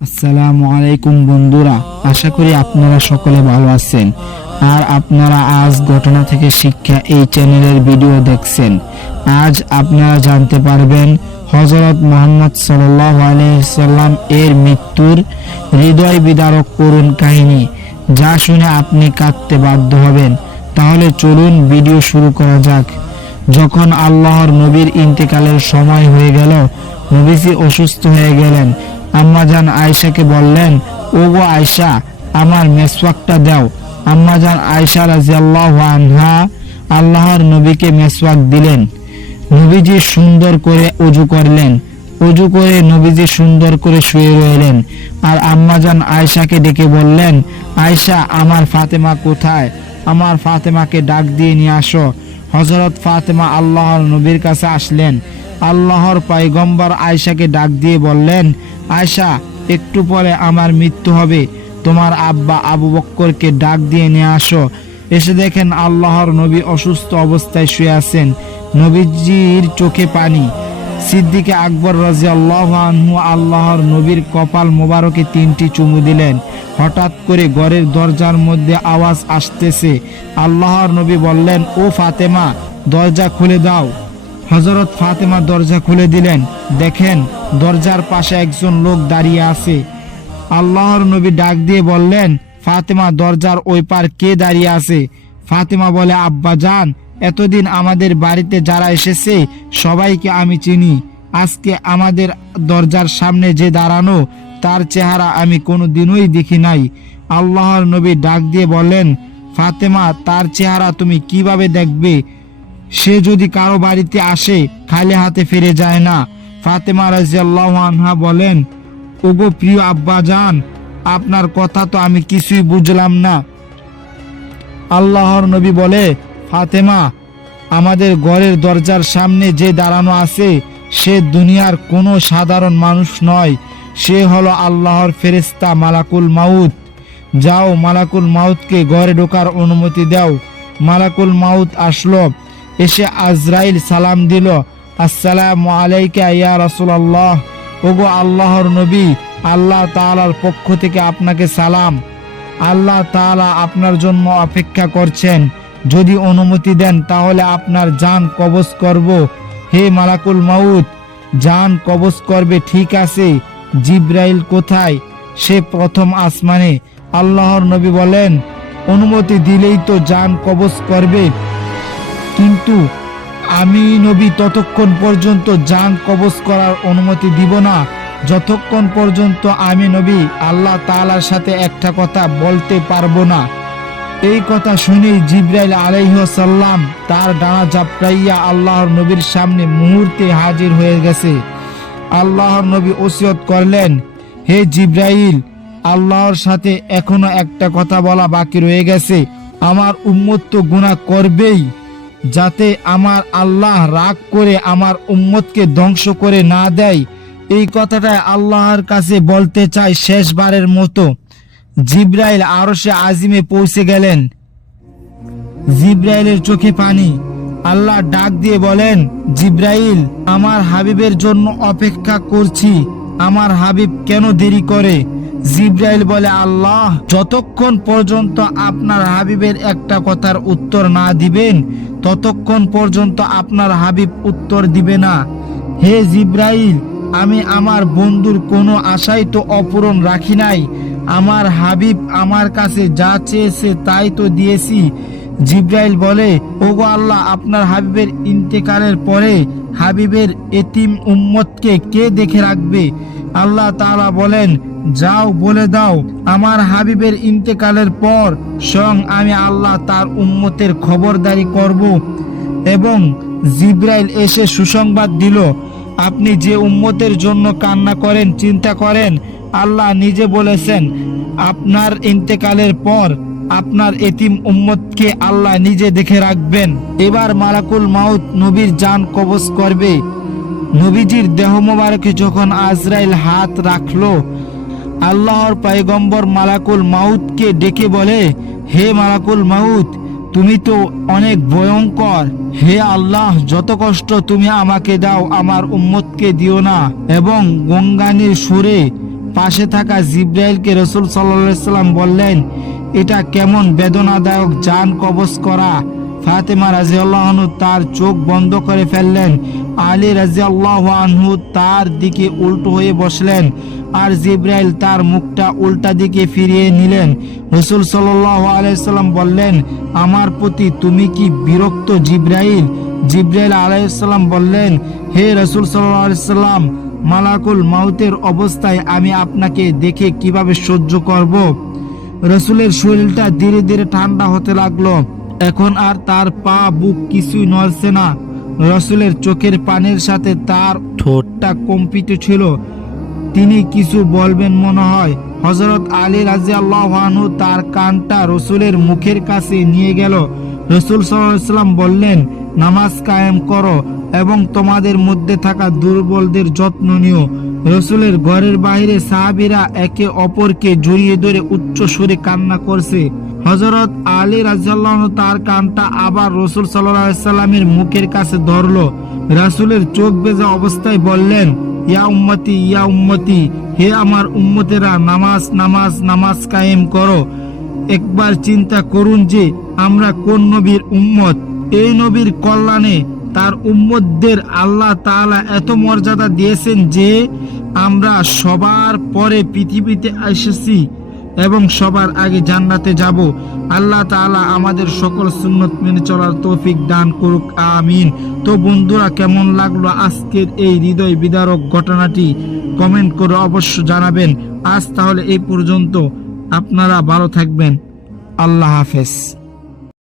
আসসালামু আলাইকুম বন্ধুরা, আশা করি আপনারা সকলে ভালো আছেন। আর আপনারা আজ ঘটনা থেকে শিক্ষা এই চ্যানেলের ভিডিও দেখছেন। আজ আপনারা জানতে পারবেন হযরত মুহাম্মদ সাল্লাল্লাহু আলাইহি সাল্লাম এর মৃত্যুর হৃদয় বিদারক করুণ কাহিনী, যা শুনে আপনি কাঁদতে বাধ্য হবেন। তাহলে চলুন ভিডিও শুরু করা যাক। যখন আল্লাহর নবীর ইন্তেকালের সময় হয়ে গেল, নবীজি অসুস্থ হয়ে গেলেন। আম্মাজান আয়েশাকে বললেন, ওগো আয়েশা, আমার মেসওয়াকটা দাও। আম্মাজান আয়েশা রাদিয়াল্লাহু আনহা আল্লাহর নবীকে মেসওয়াক দিলেন। নবীজি সুন্দর করে ওযু করলেন। ওযু করে নবীজি সুন্দর করে শুয়ে রইলেন। আর আম্মাজান আয়েশাকে ডেকে বললেন, আয়েশা, আমার ফাতেমা কোথায়? আমার ফাতেমাকে ডাক দিয়ে নিয়ে আসো। হযরত ফাতেমা আল্লাহর নবীর কাছে আসলেন। আল্লাহর পয়গম্বর আয়েশাকে ডাক দিয়ে বললেন, আয়েশা, একটু পরে আমার মৃত্যু হবে, তোমার আব্বা আবু বক্করকে ডাক দিয়ে নিয়ে আসো। এসে দেখেন আল্লাহর নবী অসুস্থ অবস্থায় শুয়ে আছেন। নবীজির চোখে পানি। সিদ্দিকে আকবর রাদিয়াল্লাহু আনহু আল্লাহর নবীর কপাল মোবারকে 3টি চুমু দিলেন। হঠাৎ করে ঘরের দরজার মধ্যে আওয়াজ আসতেছে। আল্লাহর নবী বললেন, ও ফাতেমা, দরজা খুলে দাও। হযরত ফাতেমা দরজা খুলে দিলেন। দেখেন দরজার পাশে একজন লোক দাঁড়িয়ে আছে। আল্লাহর নবী ডাক দিয়ে বললেন, ফাতেমা, দরজার ওই পার কে দাঁড়িয়ে আছে? ফাতেমা বলে, আব্বা জান, এতদিন আমাদের বাড়িতে যারা এসেছে সবাইকে আমি চিনি। আজকে আমাদের দরজার সামনে যে দাঁড়ানো, তার চেহারা আমি কোনোদিনই দেখি নাই। আল্লাহর নবী ডাক দিয়ে বললেন, ফাতেমা, তার চেহারা তুমি কিভাবে দেখবে? সে যদি কারো বাড়িতে আসে খালি হাতে ফিরে যায় না। ফাতেমা রাদিয়াল্লাহু আনহা বলেন, ওগো প্রিয় আব্বা জান, আপনার কথা তো আমি কিছুই বুঝলাম না। আল্লাহর নবী বলে, ফাতেমা, আমাদের ঘরের দরজার সামনে যে দাঁড়ানো আছে সে দুনিয়ার কোনো সাধারণ মানুষ নয়। সে হলো আল্লাহর ফেরেশতা মালাকুল মাউত। যাও, মালাকুল মাউতকে ঘরে ঢোকার অনুমতি দাও। মালাকুল মাউত আসলো। এসে আজরাইল সালাম দিল, আসসালামু আলাইকা ইয়া রাসূলুল্লাহ। ওগো আল্লাহর নবী, আল্লাহ তাআলার পক্ষ থেকে আপনাকে সালাম। আল্লাহ তাআলা আপনার জন্য অপেক্ষা করছেন। যদি অনুমতি দেন তাহলে আপনার জান কবজ করব। হে মালাকুল মাউত, জান কবজ করবে ঠিক আছে। জিবরাইল কোথায়? সে প্রথম আসমানে। আল্লাহর নবী বলেন, অনুমতি দিলেই তো জান কবজ করবে, কিন্তু আমি নবী ততক্ষণ পর্যন্ত জান কবজ করার অনুমতি দিব না যতক্ষণ পর্যন্ত আমি নবী আল্লাহ তাআলার সাথে একটা কথা বলতে পারবো না। এই কথা শুনেই জিবরাইল আলাইহিস সালাম তার ডানা ঝাপটাইয়া আল্লাহর নবীর সামনে মুহূর্তে হাজির হয়ে গেছে। আল্লাহর নবী ওসিয়ত করলেন, হে জিবরাইল, আল্লাহর সাথে এখনো একটা কথা বলা বাকি রয়ে গেছে। আমার উম্মত তো গুনাহ করবেই, যাতে আমার আল্লাহ রাগ করে আমার উম্মতকে ধ্বংস করে না দেয়, এই কথাটা আল্লাহর কাছে বলতে চাই শেষবারের মতো। জিবরাইল আরশে আজিমে পৌঁছে গেলেন। জিবরাইলের চোখে পানি। আল্লাহ ডাক দিয়ে বলেন, জিবরাইল, আমার হাবিবের জন্য অপেক্ষা করছি, আমার হাবিব কেন দেরি করে? জিবরাইল বলে, আল্লাহ যতক্ষণ পর্যন্ত আপনার হাবিবের একটা কথার উত্তর না দিবেন ততক্ষণ পর্যন্ত আপনার হাবিব উত্তর দিবে না। হে জিবরাইল, আমি আমার বন্ধুর কোনো আশাই তো অপূরণ রাখি নাই। আমার হাবিব আমার কাছে যা চেয়েছে তাই তো দিয়েছি। জিবরাইল বলে, ওগো আল্লাহ, আপনার হাবিবের ইন্তেকালের পরে হাবিবের এতিম উম্মতকে কে দেখে রাখবে? আল্লাহ তাআলা বলেন, যাও বলে দাও, আমার হাবিবের ইন্তেকালের পর স্বয়ং আমি আল্লাহ তার উম্মতের খবরদারি করব। এবং জিবরাইল এসে সুসংবাদ দিল, আপনি যে উম্মতের জন্য কান্না করেন, চিন্তা করেন, আল্লাহ নিজে বলেছেন আপনার ইন্তেকালের পর আপনার এতিম উম্মতকে আল্লাহ নিজে দেখে রাখবেন। এবার মালাকুল মাউত নবীর জান কবজ করবে। নবীজির দেহ মোবারকে যখন আজরাইল হাত রাখলো, আল্লাহর পয়গম্বর মালাকুল মাউতকে ডেকে বলে, হে মালাকুল মাউত, তুমি তো অনেক ভয়ঙ্কর। হে আল্লাহ, যত কষ্ট তুমি আমাকে দাও আমার উম্মতকে দিও না। এবং গঙ্গানির সুরে পাশে থাকা জিব্রাইলকে রাসূল সাল্লাল্লাহু আলাইহি সাল্লাম বললেন, এটা কেমন বেদনাদায়ক জান কবজ করা। ফাতেমা রাদিয়াল্লাহু আনহু তার চোখ বন্ধ করে ফেললেন। আলী রাদিয়াল্লাহু আনহু তার দিকে উল্টো হয়ে বসলেন আর জিব্রাইল তার মুখটা উল্টা দিকে ফিরিয়ে নিলেন। রাসূল সাল্লাল্লাহু আলাইহি সাল্লাম বললেন, আমার প্রতি তুমি কি বিরক্ত জিব্রাইল? জিব্রাইল আলাইহিস সালাম বললেন, হে রাসূল সাল্লাল্লাহু আলাইহি সাল্লাম, মালাকুল মাউতের অবস্থায় আমি আপনাকে দেখে কিভাবে সহ্য করব? রাসূলের শরীরটা ধীরে ধীরে ঠান্ডা হতে লাগলো। এখন আর তার পা বুক কিছুই নড়ছে না। রাসূলের চোখের পানির সাথে তার ঠোঁটটা কম্পিত ছিল। তিনি কিছু বলবেন মনে হয়। হযরত আলী রাদিয়াল্লাহু আনহু তার কানটা রাসূলের মুখের কাছে নিয়ে গেল। রাসূল সাল্লাল্লাহু আলাইহি সাল্লাম বললেন, নামাজ কায়েম করো এবং তোমাদের মধ্যে থাকা দুর্বলদের যত্ন নিও। রাসূলের ঘরের বাইরে সাহাবীরা একে অপরকে জড়িয়ে ধরে উচ্চ সুরে কান্না করছে। হযরত আলী রাদিয়াল্লাহু আনহু তার কানটা আবার রাসূল সাল্লাল্লাহু আলাইহি সাল্লামের মুখের কাছে ধরলো। রাসূলের চোখ ভেজা অবস্থায় বললেন, ইয়া উম্মতি, ইয়া উম্মতি, হে আমার উম্মতেরা, নামাজ নামাজ নামাজ কায়েম করো। একবার চিন্তা করুন যে আমরা কোন নবীর উম্মত। এই নবীর কল্যাণে তার উম্মতদের আল্লাহ তাআলা এত মর্যাদা দিয়েছেন যে আমরা সবার পরে পৃথিবীতে এসেছি এবং সবার আগে জান্নাতে যাব। আল্লাহ তাআলা আমাদের সকল সুন্নত মেনে চলার তৌফিক দান করুক, আমিন। তো বন্ধুরা, কেমন লাগলো আজকের এই হৃদয় বিদারক ঘটনাটি কমেন্ট করে অবশ্য জানাবেন। আজ তাহলে এই পর্যন্ত, আপনারা ভালো থাকবেন। আল্লাহ হাফেজ।